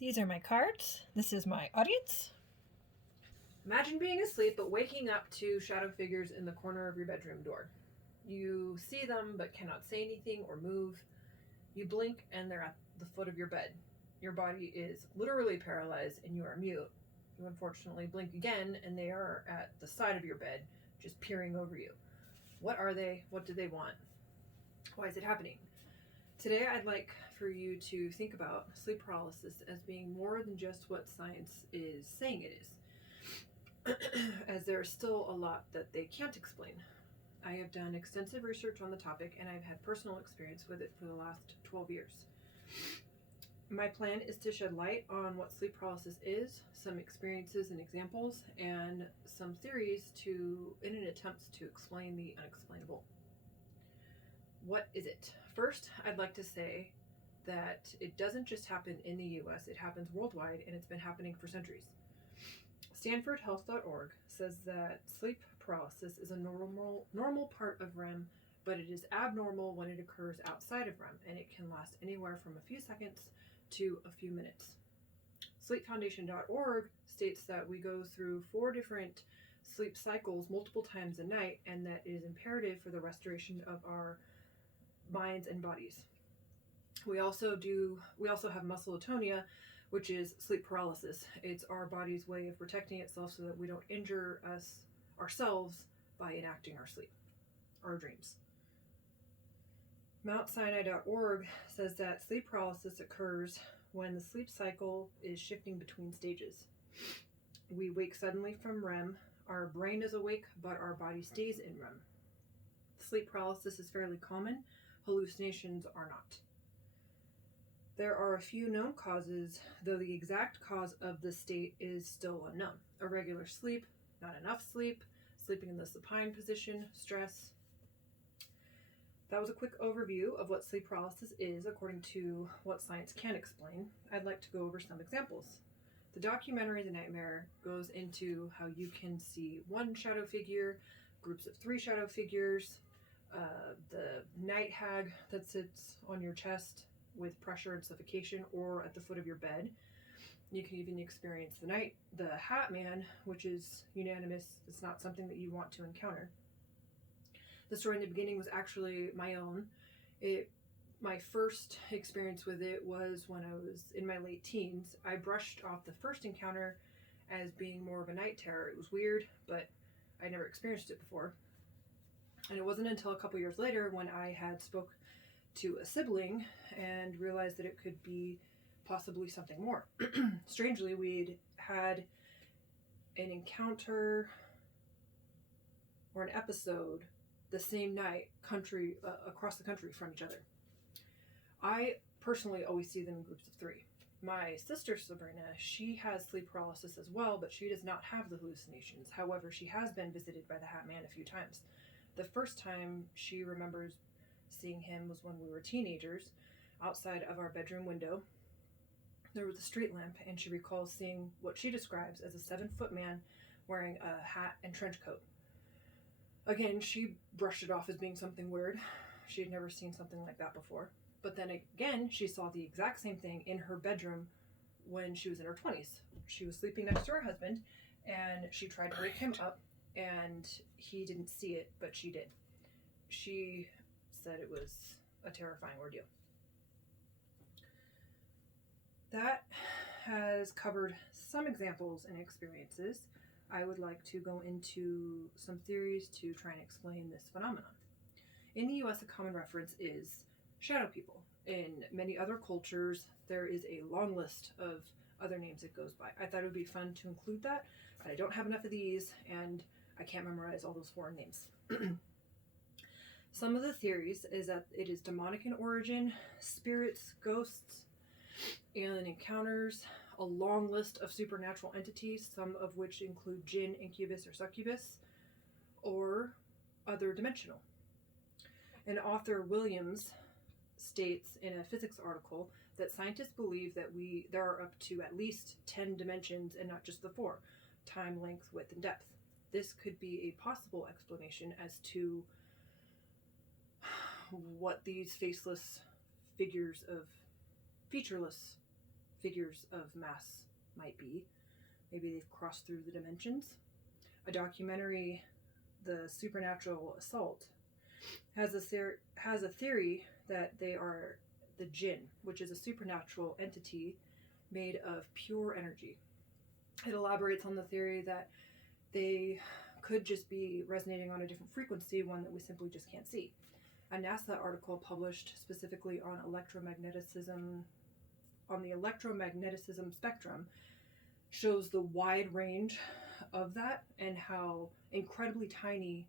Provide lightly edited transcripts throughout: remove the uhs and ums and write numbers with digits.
These are my cards. This is my audience. Imagine being asleep but waking up to shadow figures in the corner of your bedroom door. You see them but cannot say anything or move. You blink and they're at the foot of your bed. Your body is literally paralyzed and you are mute. You unfortunately blink again and they are at the side of your bed, just peering over you. What are they? What do they want? Why is it happening? Today I'd like for you to think about sleep paralysis as being more than just what science is saying it is, as there is still a lot that they can't explain. I have done extensive research on the topic and I've had personal experience with it for the last 12 years. My plan is to shed light on what sleep paralysis is, some experiences and examples, and some theories in an attempt to explain the unexplainable. What is it? First, I'd like to say that it doesn't just happen in the US, it happens worldwide and it's been happening for centuries. StanfordHealth.org says that sleep paralysis is a normal part of REM, but it is abnormal when it occurs outside of REM, and it can last anywhere from a few seconds to a few minutes. SleepFoundation.org states that we go through 4 different sleep cycles multiple times a night, and that it is imperative for the restoration of our minds and bodies. We also have muscle atonia, which is sleep paralysis. It's our body's way of protecting itself so that we don't injure ourselves by enacting our dreams. MountSinai.org says that sleep paralysis occurs when the sleep cycle is shifting between stages. We wake suddenly from REM, our brain is awake, but our body stays in REM. Sleep paralysis is fairly common, hallucinations are not. There are a few known causes, though the exact cause of the state is still unknown. Irregular sleep, not enough sleep, sleeping in the supine position, stress. That was a quick overview of what sleep paralysis is according to what science can explain. I'd like to go over some examples. The documentary The Nightmare goes into how you can see one shadow figure, groups of 3 shadow figures, the night hag that sits on your chest with pressure and suffocation, or at the foot of your bed. You can even experience the Hat Man, which is unanimous. It's not something that you want to encounter. The story in the beginning was actually my own. My first experience with it was when I was in my late teens. I brushed off the first encounter as being more of a night terror. It was weird, but I never experienced it before. And it wasn't until a couple years later when I had spoke to a sibling and realized that it could be possibly something more. Strangely, we'd had an encounter or an episode the same night across the country from each other. I personally always see them in groups of 3. My sister Sabrina, she has sleep paralysis as well, but she does not have the hallucinations. However, she has been visited by the Hat Man a few times. The first time she remembers seeing him was when we were teenagers. Outside of our bedroom window, there was a street lamp, and she recalls seeing what she describes as a 7-foot man wearing a hat and trench coat. Again, she brushed it off as being something weird. She had never seen something like that before. But then again, she saw the exact same thing in her bedroom when she was in her 20s. She was sleeping next to her husband, and she tried to wake him up, and he didn't see it, but she did. She said it was a terrifying ordeal. That has covered some examples and experiences. I would like to go into some theories to try and explain this phenomenon. In the US, a common reference is shadow people. In many other cultures, there is a long list of other names it goes by. I thought it would be fun to include that, but I don't have enough of these, and I can't memorize all those foreign names. Some of the theories is that it is demonic in origin, spirits, ghosts, alien encounters, a long list of supernatural entities, some of which include jinn, incubus, or succubus, or other dimensional. And author Williams states in a physics article that scientists believe that there are up to at least 10 dimensions and not just the 4: time, length, width, and depth. This could be a possible explanation as to what these featureless figures of mass might be. Maybe they've crossed through the dimensions. A documentary, The Supernatural Assault, has a theory that they are the jinn, which is a supernatural entity made of pure energy. It elaborates on the theory that they could just be resonating on a different frequency, one that we simply just can't see. A NASA article published specifically on the electromagnetism spectrum shows the wide range of that and how incredibly tiny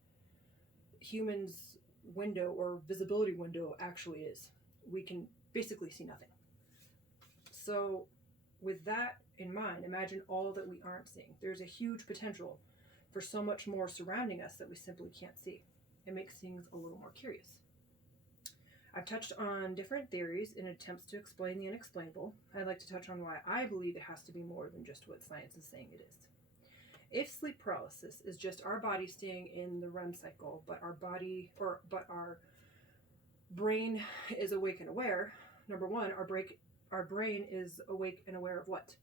humans' window or visibility window actually is. We can basically see nothing. So with that in mind, imagine all that we aren't seeing. There's a huge potential for so much more surrounding us that we simply can't see. It makes things a little more curious. I've touched on different theories in attempts to explain the unexplainable. I'd like to touch on why I believe it has to be more than just what science is saying it is. If sleep paralysis is just our body staying in the REM cycle, but our brain is awake and aware, number one, our brain is awake and aware of what?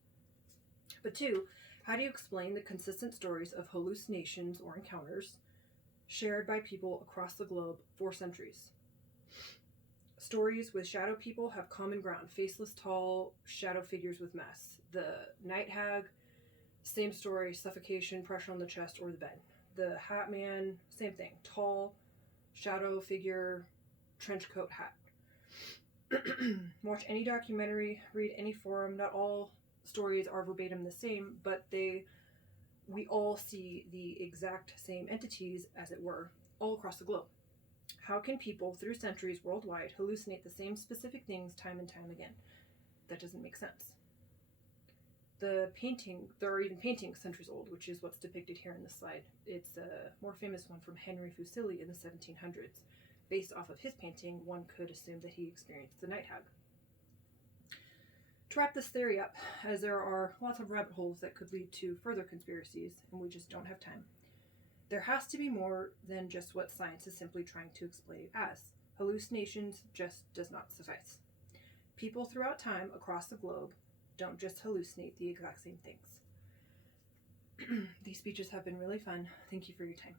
But two, how do you explain the consistent stories of hallucinations or encounters shared by people across the globe for centuries? Stories with shadow people have common ground. Faceless, tall shadow figures with masks. The night hag, same story, suffocation, pressure on the chest or the bed. The hat man, same thing. Tall, shadow figure, trench coat, hat. Watch any documentary, read any forum. Not all stories are verbatim the same, but we all see the exact same entities, as it were, all across the globe. How can people through centuries worldwide hallucinate the same specific things time and time again? That doesn't make sense. There are even paintings centuries old, which is what's depicted here in this slide. It's a more famous one from Henry Fuseli in the 1700s. Based off of his painting, one could assume that he experienced the night hag. To wrap this theory up, as there are lots of rabbit holes that could lead to further conspiracies, and we just don't have time, there has to be more than just what science is simply trying to explain it as. Hallucinations just does not suffice. People throughout time across the globe don't just hallucinate the exact same things. These speeches have been really fun. Thank you for your time.